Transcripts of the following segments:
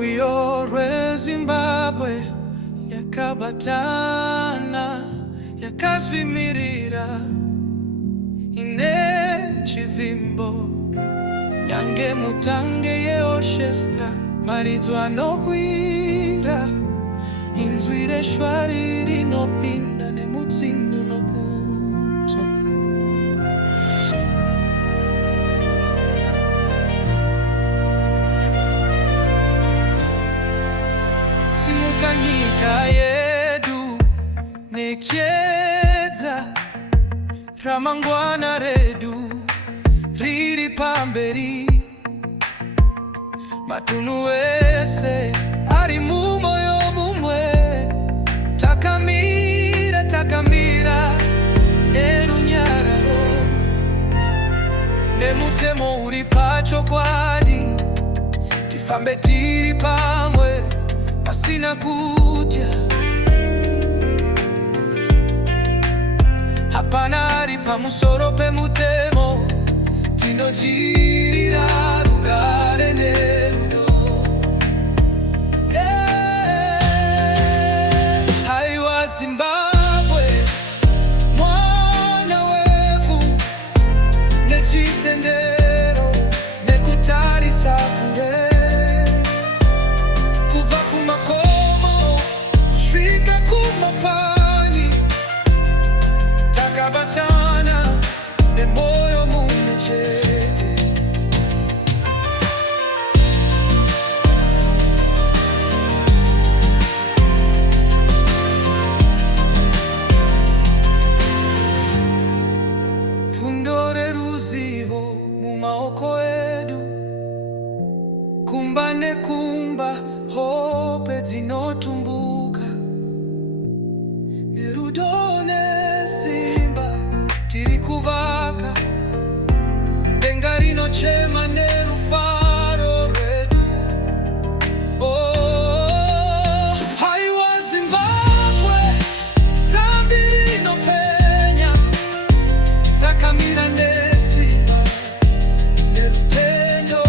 wiyorwe Zimbabwe yakabatana yakazvimirira ine chivimbo nyange mutange yeorchestra maridzwa anokwira inzwi reshwari rinopinda nemutsingo nokuto simuka nyika yedu nechiedza ramangwana redu riri pamberi matunhu ese ari mumoyo mumwe takamira nerunyararo nemutemo uri pachokwadi tifambe tiri pamwe pasina kutya hapana ari pamusoro pemutemo tinochirira rugare nerudo haiwa Zimbabwe mwana wevhu nechitendero nekutarisa kure kubva kumakomo kusvika kumapani takabatana nemoyo mumwe chete pfundo reruzivo mumaoko edu kumba nekumba hope dzinotumbuka nerudo nesimba tiri kuvaka denga rinochema nerufaro rwedu. Oh, haiwa Zimbabwe rambi rinopenya takamira nesimba nerutendo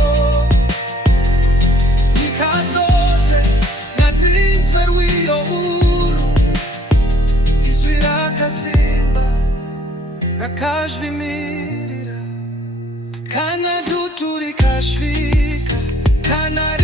nyika dzose ngadzinzwe rwiyo urwu izwi rakasimba rakazvimirira kana dutu rikasvika kana